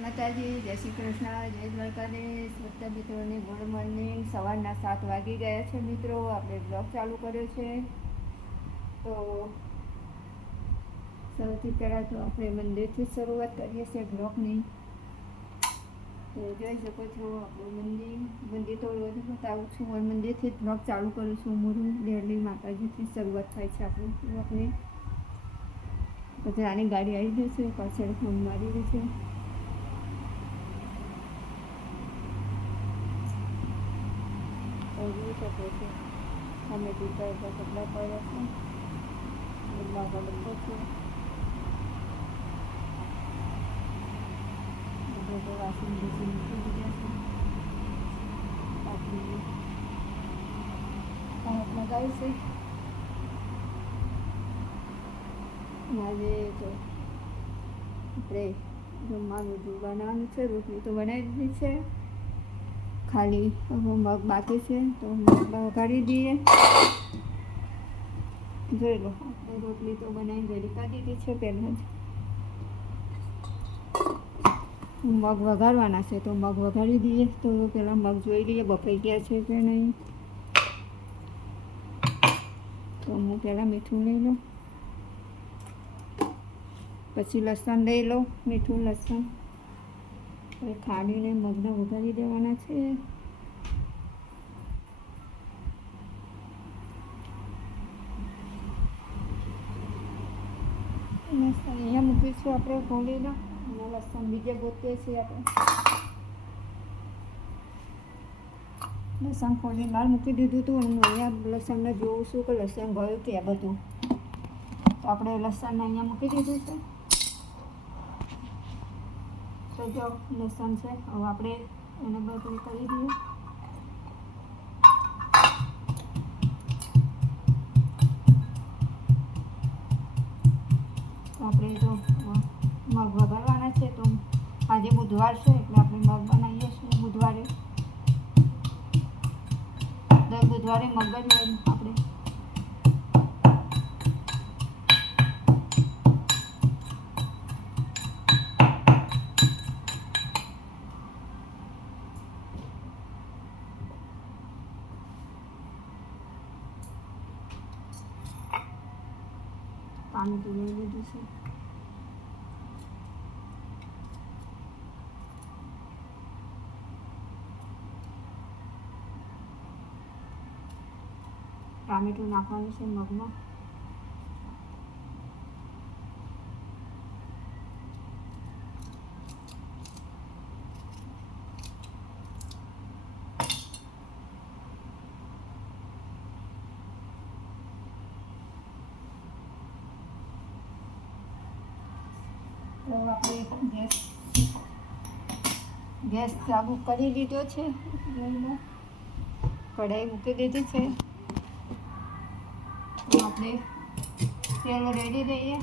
માતાજી, જય શ્રી કૃષ્ણ, જય દ્વારકાધીશ. બધા મિત્રોને ગુડ મોર્નિંગ. સવારના સાત વાગી ગયા છે મિત્રો. આપણે બ્લોગ ચાલુ કર્યો છે. તો સૌથી પહેલાં તો આપણે મંદિરથી શરૂઆત કરીએ છીએ બ્લોગની. તો જોઈ શકો છો આપણું મંદિર. મંદિર તો રોજ બતાવું છું અને મંદિરથી જ બ્લોગ ચાલુ કરું છું. મોરું ડેલી માતાજીથી શરૂઆત થાય છે આપણી બ્લોગની. પછી આની ગાડી આવી ગઈ છે, પાછળ ફોન મારી રહી છે. જોઈ શકો છો. અમે ટીચર ઉપર કપડાં પડ્યા છે. પર ડબ્બો છે. બધે તો વાસણ ભીસી મૂકી ગયા છે. બાકી કણક લગાવી છે. આજે તો આપણે જમવાનું બનાવવાનું છે, રોટલી તો બનાવી દીધી છે. ખાલી મગ બાકી છે તો મગ વઘારી દઈએ. જોઈ લો, આપણે રોટલી તો બનાવી રેડી કરી દીધી છે પહેલાં જ. મગ વઘારવાના છે તો મગ વઘારી દઈએ. તો પહેલાં મગ જોઈ લઈએ બફાઈ ગયા છે કે નહીં. તો હું પહેલાં મીઠું લઈ લઉં. પછી લસણ લઈ લો મીઠું, લસણ. હવે ખાડીને મગને ઉગાડી દેવાના છે. અહીંયા મૂકીશું આપણે ખોલીને અને લસણ બીજે ગોતીએ છીએ આપણે. લસણ ખોલી બહાર મૂકી દીધું હતું અને અહીંયા લસણને જોઉં છું કે લસણ ગયું કે બધું. તો આપણે લસણને અહીંયા મૂકી દીધું છે. તો જો, લસણ છે. હવે આપણે એને બધું કરી દઈએ. આપણે જો મગ વઘારવાના છે, તો આજે બુધવાર છે, એટલે આપણે મગ બનાવીએ છીએ બુધવારે. દર બુધવારે મગ જ ટામેટું નાખવાનું છે મગમાં તો આપણે ગેસ ગેસ ચાલુ કરી દીધો છે કઢાઈ મૂકી દીધી છે તો આપણે તેલ રેડી દઈએ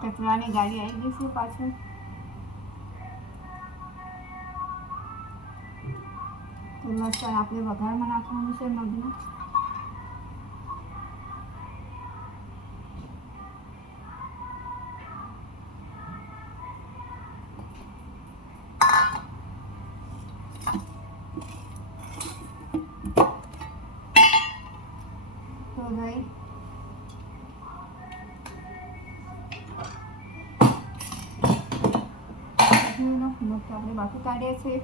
કચરાની ગાડી આવી ગઈ છે પાછળ તો લસણ આપણે વઘારમાં નાખવાનું મગ તો આપણે બાકી કાઢીએ છીએ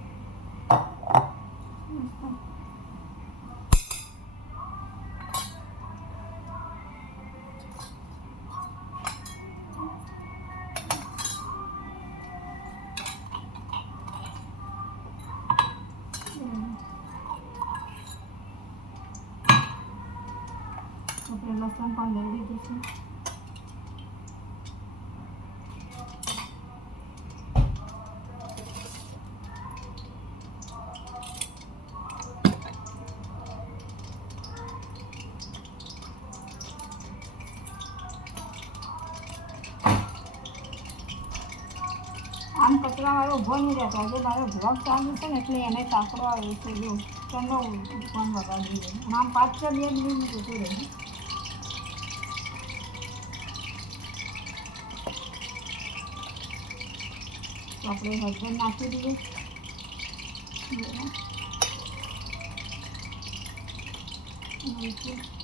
આપણે લસણ પણ લઈ લીધું છે એટલે મારો બ્લોગ ચાલુ છે ને એટલે એને કાકડો આવે છે જો ચંદો ફોન વગાડી દે પાંચ છ બે મિનિટ જતું રહે આપણે હસબન્ડ નાખી દઈએ you.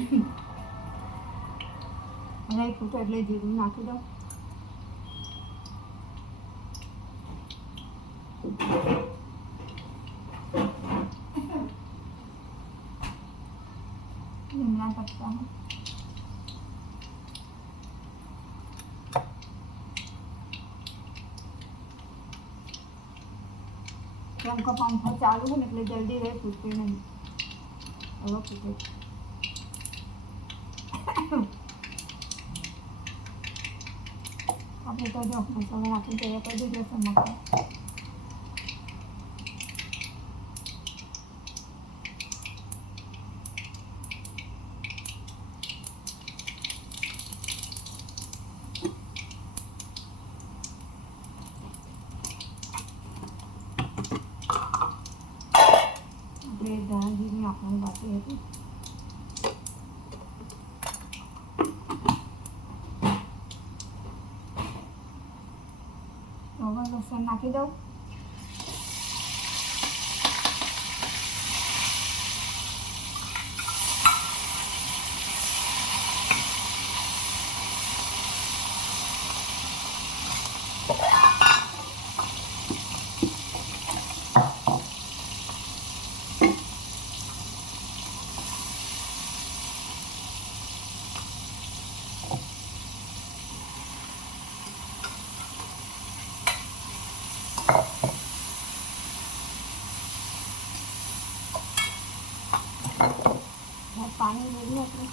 હવે એટલે જીરું નાખી દઉં. લીમડા પત્તા પંખો ચાલુ હોય ને એટલે જલ્દી રહે ફૂટે નહીં. ફૂટે છે. આપણે તો જો મસાલો નાખી તૈયાર કરી દીધો છે મકાઈ આપણે ધાણા જીરું નાખવાનું બાકી હતું તો હવે લસણ નાખી દઉં હવે પાણી રેડી આપણે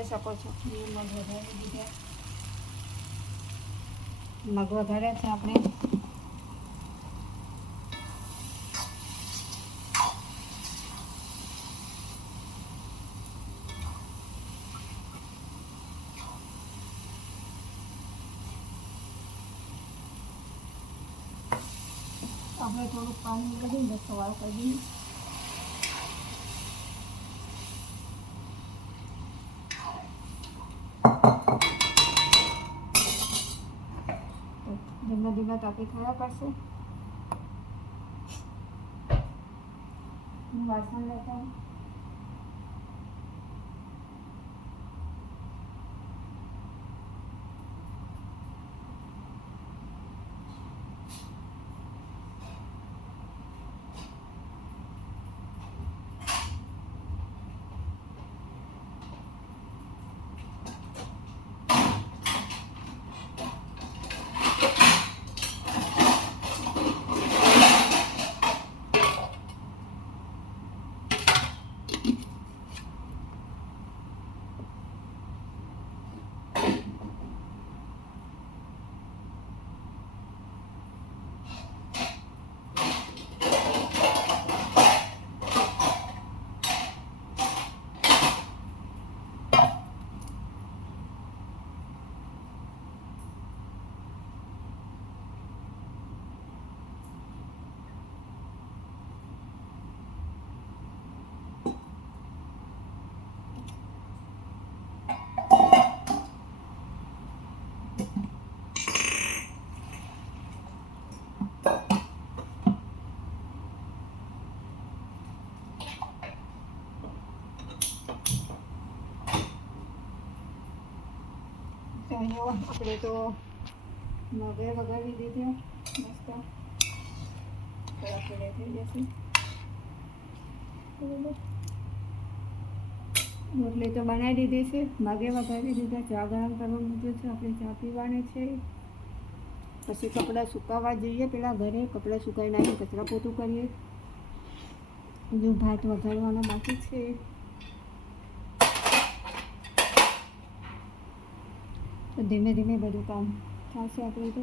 જોઈ શકો છો. એ મગ વધારી દીધા. મગ વધારે છે આપણે. આપણે થોડુંક પાણી લઈને સવાલ કરી દઈએ. ધીમે ધીમે થયા કરશે હું વાસણ લેતા. અહીંયા આપણે તો મગે વગાવી દીધી. મસ્ત. આપણે થઈ જશે. રોટલી તો બનાવી દીધી છે. મગે વગાવી દીધા. ચા ગરમ કરવા મૂક્યું છે. આપણે ચા પીવાની છે. પછી કપડાં સુકાવવા જઈએ. પેલા ઘરે કપડાં સુકાઈ નાખી કચરા પોતું કરીએ. જો ભાત વઘારવાનો બાકી છે. ધીમે ધીમે બધું કામ થશે આપણે તો.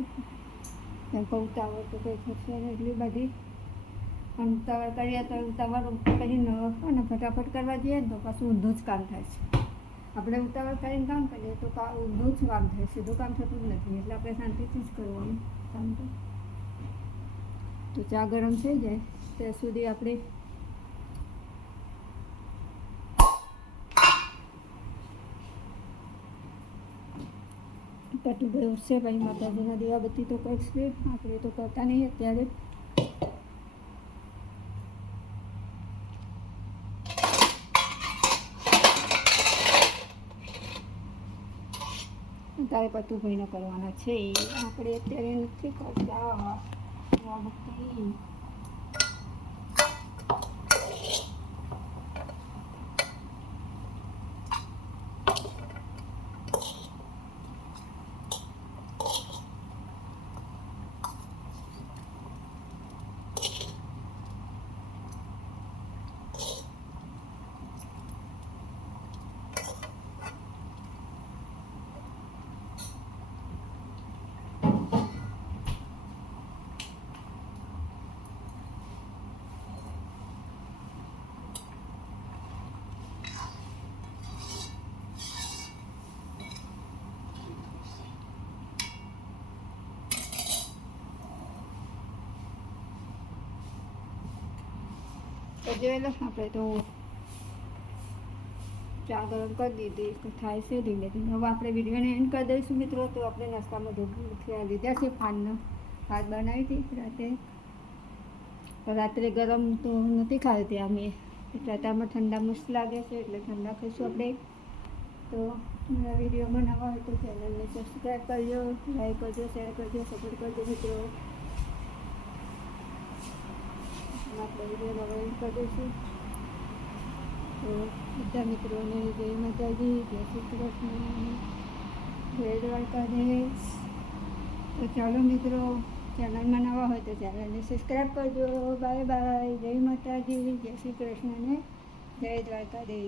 કેમ કે ઉતાવળ તો કંઈ થશે એટલી બધી. પણ ઉતાવળ કરીએ તો ઉતાવળ કરીને અને ફટાફટ કરવા જઈએ ને તો પાછું ઊંધું જ કામ થાય છે. આપણે ઉતાવળ કરીને કામ કરીએ તો ઊંધું જ કામ થાય સીધું કામ થતું જ નથી, એટલે આપણે શાંતિથી જ કરવાનું કામ તો ચા ગરમ થઈ જાય, ત્યાં સુધી આપણે પટુભાઈ છે ભાઈ માતાજીના દીવાબત્તી તો કરશે આપણે તો કરતા નહીં અત્યારે. તારે પતુભાઈને કરવાના છે આપણે અત્યારે નથી કરતા. તો જોઈ આપણે તો ચા ગરમ કરી દીધી થાય છે ધીમે ધીમે. હવે આપણે વિડીયોને એન્ડ કરી દઈશું મિત્રો, તો આપણે નાસ્તામાં ઢોકળા લીધા છે ફાનનો ભાત બનાવી હતી રાતે. રાત્રે ગરમ તો નથી ખાતી અમે. એટલે અત્યારમાં ઠંડા મસ્ત લાગે છે, એટલે ઠંડા ખાઈશું આપણે. તો મારા વીડિયો બનાવવા હોય તો ચેનલને સબસ્ક્રાઈબ કરજો લાઈક કરજો શેર કરજો સપોર્ટ કરજો મિત્રો. તો બધા મિત્રોને જય માતાજી, જય શ્રી કૃષ્ણ, જય દ્વારકાધીશ. તો ચાલો મિત્રો, ચેનલમાં નવા હોય તો ચેનલને સબસ્ક્રાઈબ કરજો. બાય બાય, જય માતાજી, જય શ્રી કૃષ્ણને જય જય દ્વારકાધીશ.